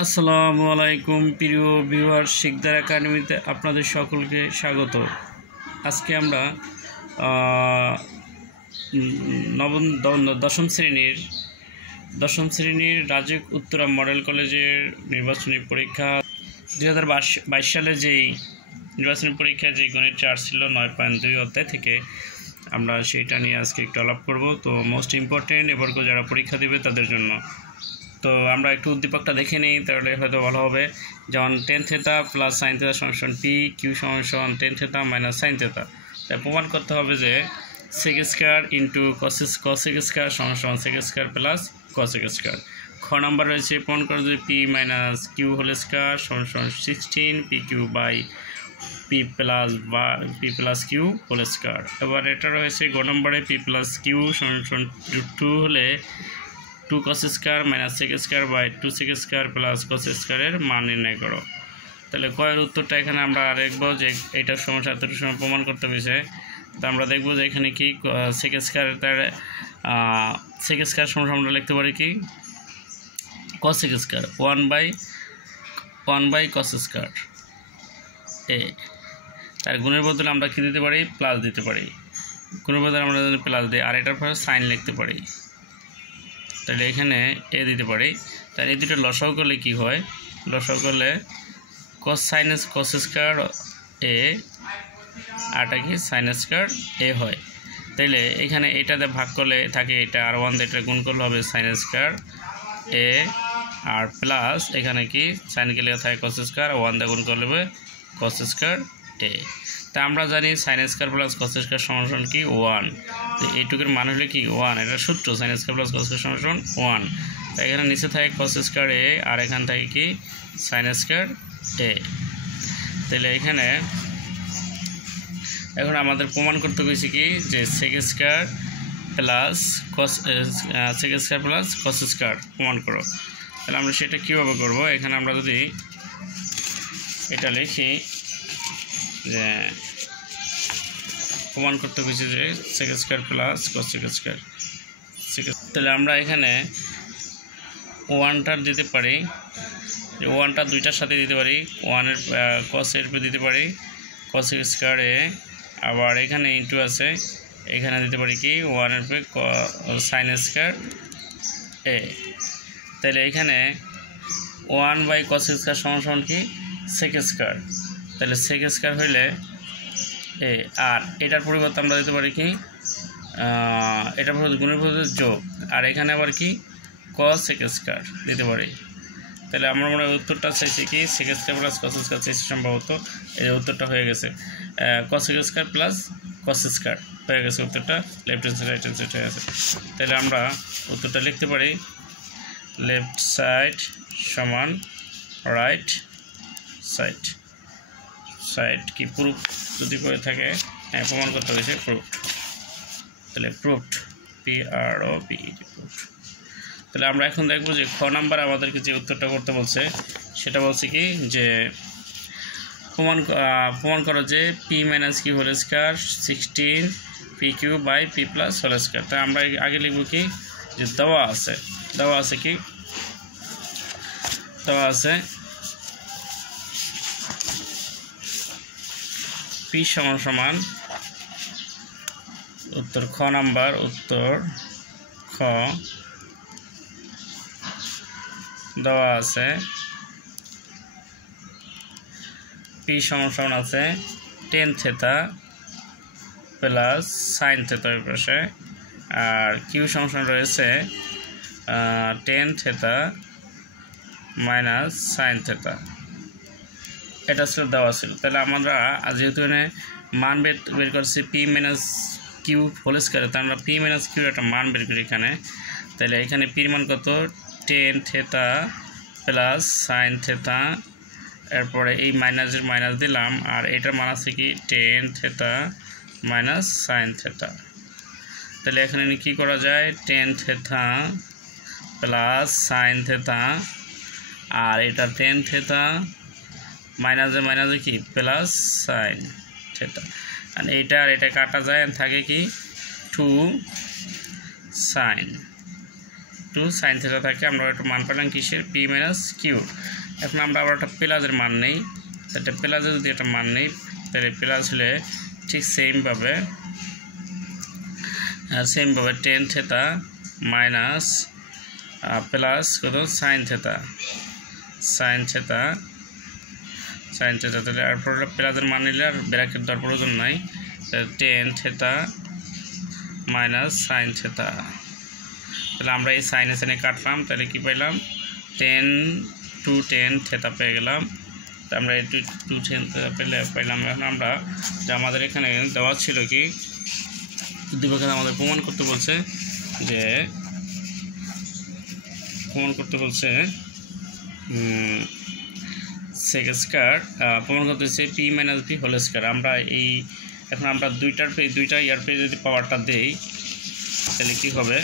আসসালামু আলাইকুম প্রিয় ভিউয়ার শিকদার একাডেমিতে আপনাদের সকলকে স্বাগত। আজকে আমরা দশম শ্রেণীর রাজুক উত্তরা মডেল কলেজের নির্বাচনী পরীক্ষা 2022 সালে যেই নির্বাচনী পরীক্ষায় যে গণিত 4 ছিল 9.2 অধ্যায় থেকে আমরা সেইটা নিয়ে আজকে একটু আলাপ করব। তো মোস্ট ইম্পর্টেন্ট এবারকে যারা পরীক্ষা দেবে তাদের জন্য। তো আমরা একটু উদ্দীপকটা দেখে নিই, তাহলে হয়তো ভালো হবে। যেমন tan θ প্লাস sin θ সমান p, q সমান tan θ মাইনাস sin θ। তাই প্রমাণ করতে হবে যে sec square into cos square সমান sec square plus cos square. খ নাম্বার রয়েছে প্রমাণ করা যে p minus q whole square সমান 16 pq by p plus q whole square. এবার এটা রয়েছে গ নম্বরে p প্লাস q সমান 2 হলে 2 cos square minus sec square by 2 sec square plus cos স্কয়ারের মান নির্ণয় করো। তাহলে কয়ের উত্তরটা এখানে আমরা দেখব যে এইটার সমস্যা এতটুকু সময় প্রমাণ করতে হয়েছে। তো আমরা দেখব যে এখানে কি sec স্কয়ার সমান আমরা লিখতে পারি কি cos square 1 by cos square A. তার গুণের বদলে আমরা কি দিতে পারি প্লাস দিতে পারি, গুণের বদলে আমরা যদি প্লাস দিই আর এটার পরে সাইন লিখতে পারি, তাহলে এখানে এ দিতে পারি। তাহলে এই দুটো লসাগু করলে কি হয়, লসাগু করলে cos স্কয়ার এ আরটা কি sin স্কয়ার এ হয়। তাইলে এখানে এটাতে ভাগ করলে থাকে এটা, আর 1 দিয়ে এটা গুণ করলে হবে sin স্কয়ার এ আর প্লাস এখানে কি sin কে লেখা থাকে cos স্কয়ার, 1 দিয়ে গুণ করলে হবে cos স্কয়ার এ। তা আমরা জানি sin square plus cos square সমান কি 1। তো এইটুকুর মান হলে কি 1, এটা সূত্র sin square plus cos square সমান 1। তাই এখানে নিচে থাকে cos স্কয়ার এ আর এখান থেকে কি sin স্কয়ার এ। তাহলে এখানে এখন আমাদের প্রমাণ করতে হয়েছে কি যে sec square plus cos square প্রমাণ করো। তাহলে আমরা সেটা কিভাবে করব, এখানে আমরা যদি এটা লিখি যে প্রমাণ করতে হয়েছে যে sec square plus cos square, তাহলে আমরা এখানে 1টা দিতে পারি, 1টা দুইটার সাথে দিতে পারি, 1 এর cos এর উপরে দিতে পারি cos স্কয়ার এ, আবার এখানে ইনটু আছে এখানে দিতে পারি কি 1 এর উপরে sin স্কয়ার এ। তাহলে এখানে 1 বাই cos স্কয়ার সমান কি sec স্কয়ার, তাহলে sec স্কয়ার হইলে এ, আর এটার পরিবর্তে আমরা দিতে পারি কি এটার পরিবর্তে গুণের পরিবর্তে যোগ, আর এখানে আবার কি cos sec স্কয়ার দিতে পারি। তাহলে আমরা মনে হয় উত্তরটা চাইছি কি sec square plus cos square চাইছি সম্ভবত, এই উত্তরটা হয়ে গেছে cos square plus cos square হয়ে গেছে উত্তরটা, left hand side right hand side হয়ে গেছে। তাহলে আমরা উত্তরটা লিখতে পারি লেফট সাইড সমান রাইট সাইড কি প্রুফ যদি করে থাকে, হ্যাঁ প্রমাণ করতে হয়েছে প্রুফ, তাহলে প্রুফড PROVED প্রুফড। তাহলে আমরা এখন দেখব যে খ নাম্বার আমাদেরকে যে উত্তরটা করতে বলছে সেটা বলছে কি যে প্রমাণ করো যে p minus q whole square 16 pq by p plus whole square. তাই আমরা আগে লিখব কি যে দেওয়া আছে কি দেওয়া আছে p সমান উত্তর খ নাম্বার, উত্তর খ দেওয়া আছে p সমান আছে tan θ প্লাস sin θ এর পাশে, আর q সমান রয়েছে tan θ মাইনাস sin θ, এটা ছিল দেওয়া ছিল। তাহলে আমরা যেহেতু এখানে মান বের করছি p minus q whole square, তাহলে আমরা p মাইনাস q একটা মান বের করি এখানে। তাহলে এখানে p এর মান কত tan θ প্লাস sin θ, এরপরে এই মাইনাসের মাইনাস দিলাম, আর এটার মান আছে কি tan θ মাইনাস sin θ। তাহলে এখানে কি করা যায় tan θ প্লাস sin θ, আর এটা tan θ মাইনাসে কি প্লাস sin θ, আর এইটা আর এটা কাটা যায় থাকে কি 2 sin টু সাইন থেটা থাকে। আমরা একটা মান পেলাম কিসের, পি মাইনাস কিউ। এখন আমরা আবার একটা প্লাসের মান নেই, এটা প্লাসের যদি একটা মান নেই তাহলে প্লাস হলে ঠিক সেমভাবে টেন থেটা মাইনাস প্লাস কত সাইন থেটা তাহলে এরপর প্লাসের মান নিলে আর ব্র্যাকেট দেওয়ার প্রয়োজন নাই, ten theta minus sine theta. তাহলে আমরা এই সাইনে সাইনে কাটলাম, তাহলে কি পাইলাম, 10 থেটা পেয়ে গেলাম। তো আমরা এই 2 10 থেটা পাইলাম। এখন আমরা যে আমাদের এখানে দেওয়া ছিল কি উদ্দীপকে আমাদের প্রমাণ করতে বলছে সেক স্কয়ার প্রমাণ করতেছে P minus B whole square. আমরা এই এখন আমরা দুইটা ইয়ার পেয়ে যদি পাওয়ারটা দেই তাহলে কি হবে,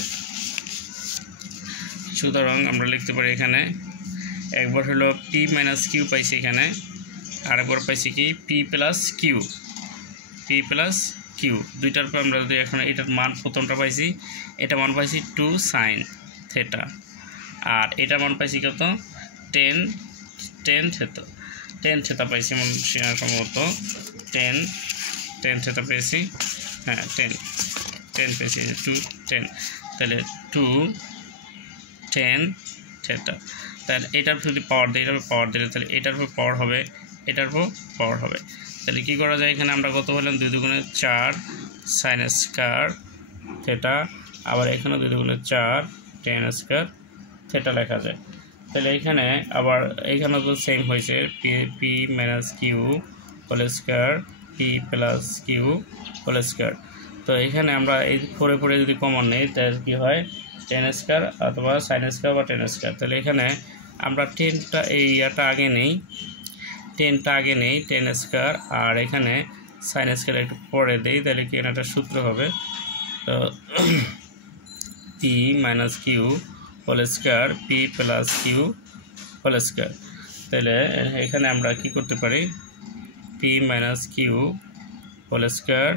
সুতরাং আমরা লিখতে পারি এখানে একবার হলো পি মাইনাস কিউ পাইছি, এখানে আরেকবার পাইছি কি পি প্লাস কিউ। দুইটার পর আমরা যদি এখন এটার মান প্রথমটা পাইছি, এটা মান পাইছি 2 সাইন থেটা, আর এটা মান পাইছি কত 10 থেটা পাইছি সম্ভবত 10 থেটা পেয়েছি, হ্যাঁ 10 পেয়েছি 2 10, তাহলে 2 10 থেটা। তাহলে এটার যদি পাওয়ার দিই, দিলে তাহলে এটার উপর পাওয়ার হবে, তাহলে কি করা যায়, এখানে আমরা কত বললাম 2 দুগুণে 4 সাইন স্কয়ার থেটা, আবার এখানে 2 দুগুণে 4 টেন স্কয়ার থেটা লেখা যায়। তাহলে এখানে আবার এইখানে তো সেম হয়েছে P minus Q whole square P plus Q whole square. তো এখানে আমরা এই পরে যদি কমন নেই তাহলে কি হয়, টেন স্কয়ার অথবা সাইন স্কয়ার বা টেন স্কয়ার। তাহলে এখানে আমরা 10টা এই ইয়াটা আগে নেই, 10টা আগে নেই 10 স্কয়ার, আর এখানে সাইন স্কয়ার একটু পরে দেই, তাহলে কি এটা সূত্র হবে, তো P minus Q whole square P plus Q whole square. তাহলে এখানে আমরা কি করতে পারি, P minus Q whole square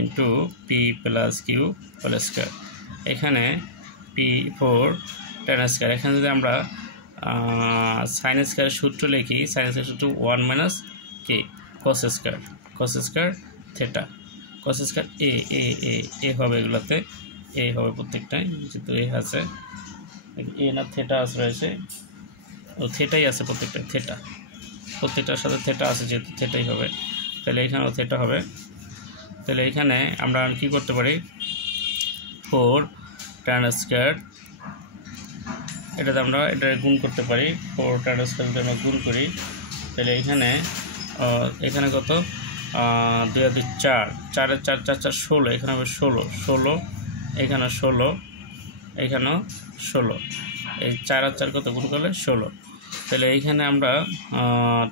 into P plus Q whole square. এখানে পি 4 টেন স্কয়ার। এখানে যদি আমরা সাইন স্কয়ারের সূত্র লিখি, সাইন স্কয়ার সূত্র 1 মাইনাস কে cos square theta, cos square A হবে, এগুলোতে এ হবে প্রত্যেকটাই, যেহেতু এ আছে এ না থেটা আছে রয়েছে, ও থেটাই আছে প্রত্যেকটার সাথে থেটা আছে, যেহেতু থেটাই হবে, তাহলে এখানেও থেটা হবে। তাহলে এখানে আমরা কি করতে পারি, 4 টেন স্কয়ার, এটাতে আমরা এটা গুণ করতে পারি, 4 টেন স্কয়ার যদি আমরা গুণ করি তাহলে এখানে কত 2 2 4 4 4 4 4 16, এখানে হবে 16 এখানে 16 এখানেও 16, এই 4 আর 4 কত গুণ করলে 16। তাহলে এইখানে আমরা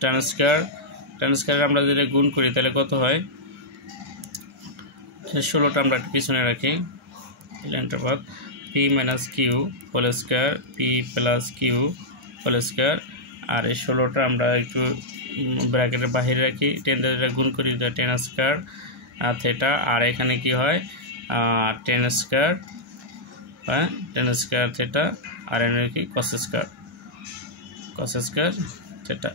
টেন স্কয়ার আমরা যদি গুণ করি তাহলে কত হয়, 16টা আমরা একটু পিছনে রাখি, এন্টার P minus Q whole square P plus Q whole square, আর এই 16টা আমরা একটু ব্র্যাকেটের বাইরে রাখি, 10 দ্বারা গুণ করি 10 স্কয়ার থেটা, আর এখানে কি হয় 10 স্কয়ার, হ্যাঁ 10 স্কয়ার থেটা, আর এখানে কি কস স্কয়ার থেটা,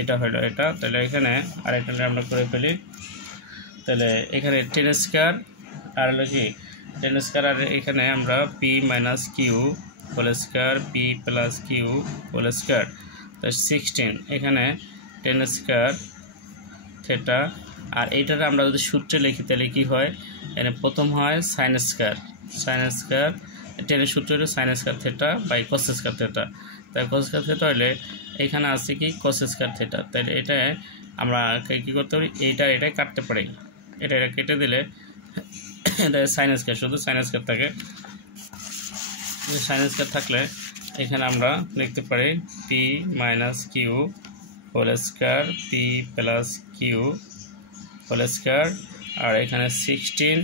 এটা হলো এটা। তাহলে এখানে আরেকটা আমরা করে ফেলি, তাহলে এখানে 10 স্কয়ার আর হলো কি 10 স্কয়ার, আর এখানে আমরা P minus Q whole square P plus Q whole square, তো 16 এখানে 10 স্কয়ার থেটা, আর এইটারে আমরা যদি সূত্রে লিখি তাহলে কি হয়, এখানে প্রথম হয় সাইন স্কয়ার 10 সূত্র হলো sine square theta by cos square theta, তাই কস স্কয়ার থেটা হলে এখানে আছে কি কস স্কয়ার থেটা। তাহলে এটা আমরা কি করতে পারি, এটা কাটতে পারি, এটা কেটে দিলে এটা সাইন স্কয়ার, শুধু সাইন স্কয়ার থাকে, সাইন স্কয়ার থাকলে এখানে আমরা লিখতে পারি P minus Q whole square P plus Q whole square, আর এখানে 16,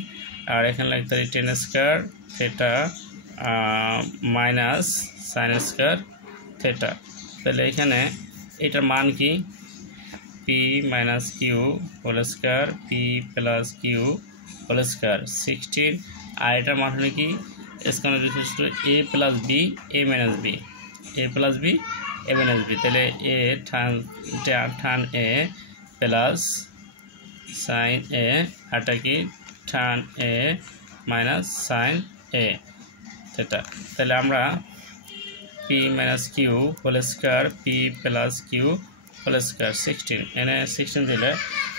আর এখানে লিখতে পারি 10 square theta minus sine square theta. তাহলে এখানে এটার মান কি, P minus Q whole square P plus Q whole square 16, আর এটার মান হলো কি স্কয়ার সূত্র a plus b a minus b a plus b a minus b তাহলে a tan a plus sin a আরটা কি tan a minus sin a theta. তাহলে আমরা p minus q whole square p plus q whole square 16 এনে 16 দিলে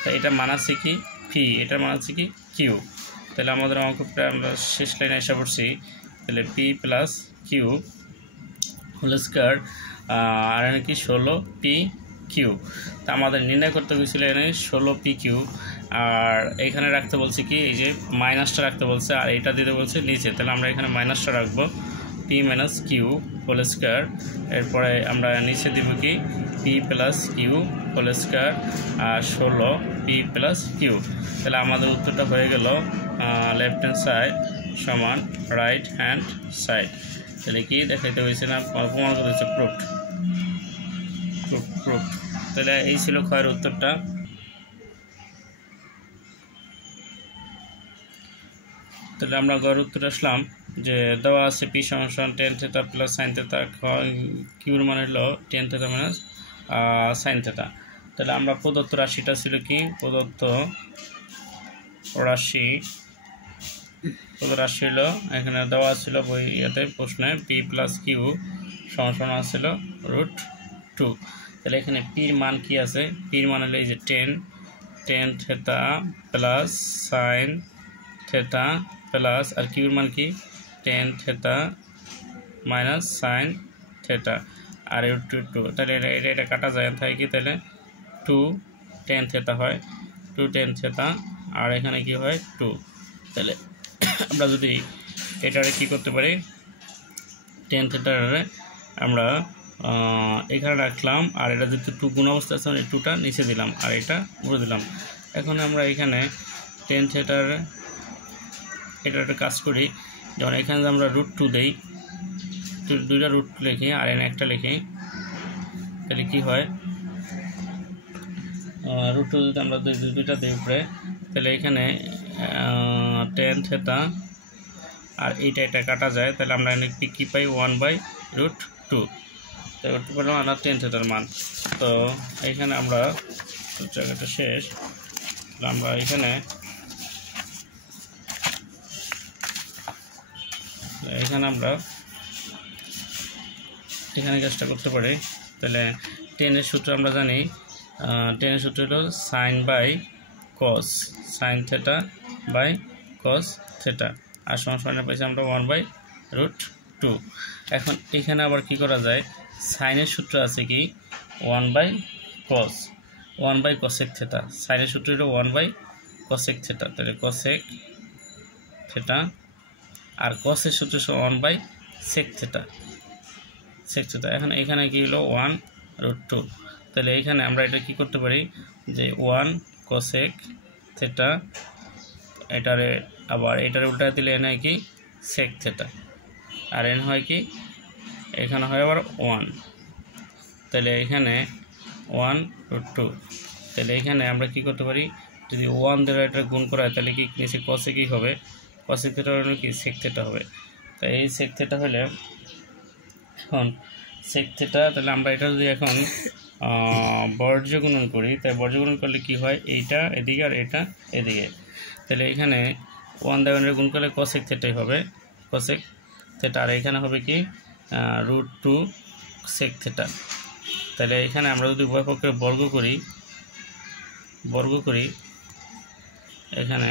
তো এটা মান আছে কি p, এটা মান আছে কি q। তাহলে আমাদের অঙ্কটা আমরা শেষ লাইনে এসে পড়ছি। তাহলে p plus q whole square আর এখানে কি 16p q। তা আমাদের নির্ণয় করতে গেছিল এখানে 16p q, আর এখানে রাখতে বলছে কি এই যে মাইনাসটা রাখতে বলছে আর এটা দিতে বলছে নিচে। তাহলে আমরা এখানে মাইনাসটা রাখবো p minus q whole square, এরপরে আমরা নিচে দিব কি p plus q whole square আর 16p প্লাস q। তাহলে আমাদের উত্তরটা হয়ে গেল লেফট হ্যান্ড সাইড সমান রাইট হ্যান্ড সাইড। তাহলে কি দেখাইতে হয়েছে না প্রমাণ করতে হচ্ছে প্রুফড। তাহলে এই ছিল ক্ষয়ের উত্তরটা। তাহলে আমরা গড় উত্তর আসলাম যে দেওয়া আছে p সমান tan theta plus sin theta, কিউর মান হলো tan theta minus sin theta. তাহলে আমরা প্রদত্ত রাশিটা ছিল কি প্রদত্ত রাশি হলো এখানে দেওয়া ছিল বই ইয়াতে প্রশ্নে p প্লাস কিউ সমান ছিল √2। তাহলে এখানে p এর মান কি আছে, p এর মান হলো এই যে tan theta plus sin theta plus আর কিউর মান কি tan theta minus sin theta আর √2। তাহলে এটা কাটা যায় থাকে কি তাহলে 2 tan থিটা হয় 2 tan থিটা আর এখানে কি হয় 2। তাহলে আমরা যদি এটারে কি করতে পারি tan থিটারে আমরা এখানে রাখলাম আর এটা যদি 2 গুণ অবস্থা আছে এই 2টা নিচে দিলাম আর এটা উপরে দিলাম। এখন আমরা এখানে tan থিটার এটা একটা কাজ করি, যখন এখানে আমরা √2 দেই দুইটা √2 লিখি আর এখানে একটা লিখি তাহলে কি হয় √2 যদি আমরা দুইটা দিই উপরে তাহলে এখানে tan থিটা আর এটা কাটা যায়। তাহলে আমরা এখানে কি পাই 1/√2। তো √2 পেলাম আমরা tan থিটার মান। তো এখানে আমরা জায়গাটা শেষ। আমরা এখানে আমরা এখানে কাজটা করতে পারি। তাহলে tan এর সূত্র আমরা জানি, tan এর সূত্র হলো sin by cos sin theta by cos theta আর সমান পাইছি আমরা 1/√2। এখন এখানে আবার কি করা যায়, sin এর সূত্র আছে কি 1/cos cosec থিটা, sin এর সূত্র হলো 1/cosec থিটা। তাহলে cosec থিটা আর cos এর সূত্র 1/sec থিটা এখন এখানে কি হলো 1√2। তাহলে এখানে আমরা এটা কি করতে পারি যে 1 cosec থিটা এটারে আবার এটারে উল্টা দিলে এনে কি sec থিটা আর এন হয় কি এখানে হয় আবার 1। তাহলে এখানে 1√2। তাহলে এখানে আমরা কি করতে পারি যদি 1 দ্বারা এটা গুণ করা হয় তাহলে কি নিচে cosec কি হবে cosec থিটা হলো কি sec থিটা হবে। তাই এই sec থিটা হলে এখন sec থিটা, তাহলে আমরা এটা যদি এখন বর্জ্য গুণন করি তাই বর্জ্য গুণন করলে কি হয় এইটা এদিকে আর এটা এদিকে। তাহলে এখানে 1 দ্বারা গুণ করলে cosec থিটাই হবে cosec থিটা আর এখানে হবে কি √2 sec থিটা। তাহলে এখানে আমরা যদি উভয় পক্ষের বর্গ করি এখানে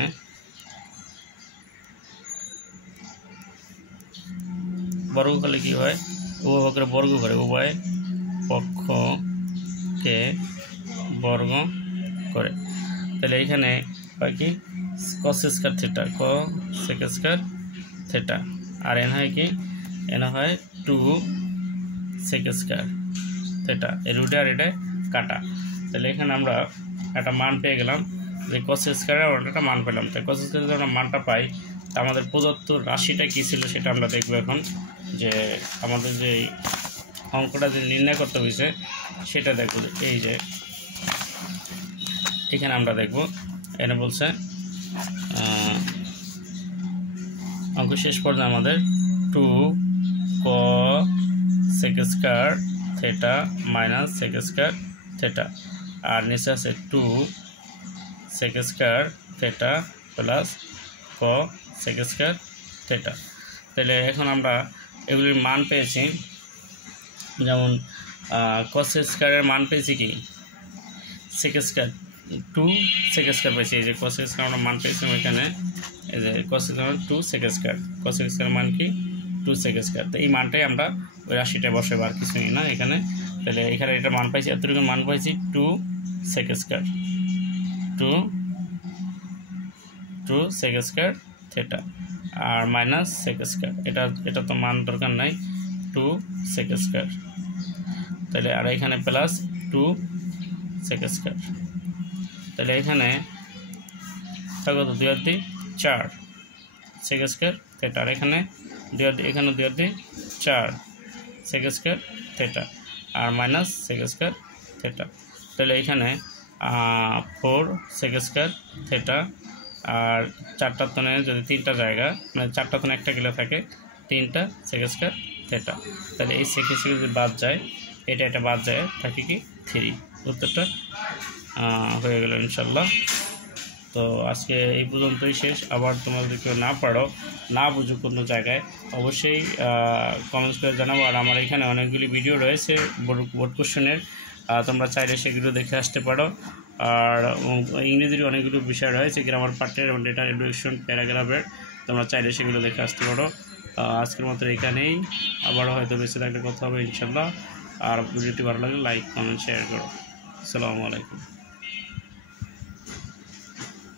বর্গ করলে কি হয় উভয় পক্ষের বর্গ করে উভয় পক্ষকে বর্গ করে। তাহলে এখানে হয় কি cos square theta cosec square theta আর এন হয় কি এন হয় 2 sec স্কয়ার থিটা এর রুটে আর এটা কাটা। তাহলে এখানে আমরা একটা মান পেয়ে গেলাম যে cos স্কয়ারের আমরা একটা মান পেলাম। তাই cos স্কয়ারের যদি আমরা মানটা পাই তা আমাদের প্রদত্ত রাশিটা কী ছিল সেটা আমরা দেখব এখন, যে আমাদের যে অঙ্কটা যে নির্ণয় করতে হয়েছে সেটা দেখব। এই যে এখানে আমরা দেখব এখানে বলছে অঙ্ক শেষ পর্যায়ে আমাদের 2 cosec square theta minus sec square theta, আর নিচে আছে 2 sec square theta plus cosec square theta. তাহলে এখন আমরা এগুলির মান পেয়েছি, যেমন cosec স্কয়ারের মান পেয়েছি কি sec স্কয়ার 2 sec স্কয়ার পেয়েছি, এই যে cosec স্কয়ার আমরা মান পেয়েছি এখানে, এই যে cosec square 2 sec square, cosec square মান কি 2 sec স্কয়ার। তো এই মানটাই আমরা ওই রাশিটা বসাবো, আর কিছু না এখানে। তাহলে এখানে এটা মান পাইছি, এতটুকু মান পাইছি 2 sec square, 2 sec square theta আর মাইনাস sec স্কয়ার, এটা তো মান দরকার নাই, 2 sec স্কয়ার। তাহলে আর এখানে প্লাস 2 sec স্কয়ার। তাহলে এখানে কত 2 আর 2 4 sec স্কয়ার থিটা, আর এখানে 2 আর 2 এখানে 2 আর 2 4 sec স্কয়ার থিটা আর মাইনাস sec স্কয়ার থিটা। তাহলে এখানে 4 sec স্কয়ার থিটা আর 4টা তনে যদি 3টা জায়গা, মানে 4টা তনে একটা গেলে থাকে 3টা sec স্কয়ার থিটা। তাহলে এই sec স্কয়ার যদি বাদ যায়, এটা বাদ যায়, থাকে কি 3। উত্তরটা হয়ে গেল ইনশাল্লাহ। তো আজকে এই পর্যন্তই শেষ। আবার তোমরা যদি কেউ না পারো, না বুঝো কোনো জায়গায়, অবশ্যই কমেন্টস করে জানাবো। আর আমার এখানে অনেকগুলি ভিডিও রয়েছে বোর্ড কোশ্চেনের, তোমরা চাইলে সেগুলো দেখে আসতে পারো। আর ইংরেজির অনেকগুলো বিষয় রয়েছে, গ্রামার পার্টের এবং ডেটা ইন্ট্রোডাকশন প্যারাগ্রাফের, তোমরা চাইলে সেগুলো দেখে আসতে পারো। আজকের মতো এখানেই, আবারও হয়তো বেঁচে থাকলে কথা হবে ইনশাল্লাহ। আর ভিডিওটি ভালো লাগলে লাইক কমেন্ট শেয়ার করো। আসসালামু আলাইকুম।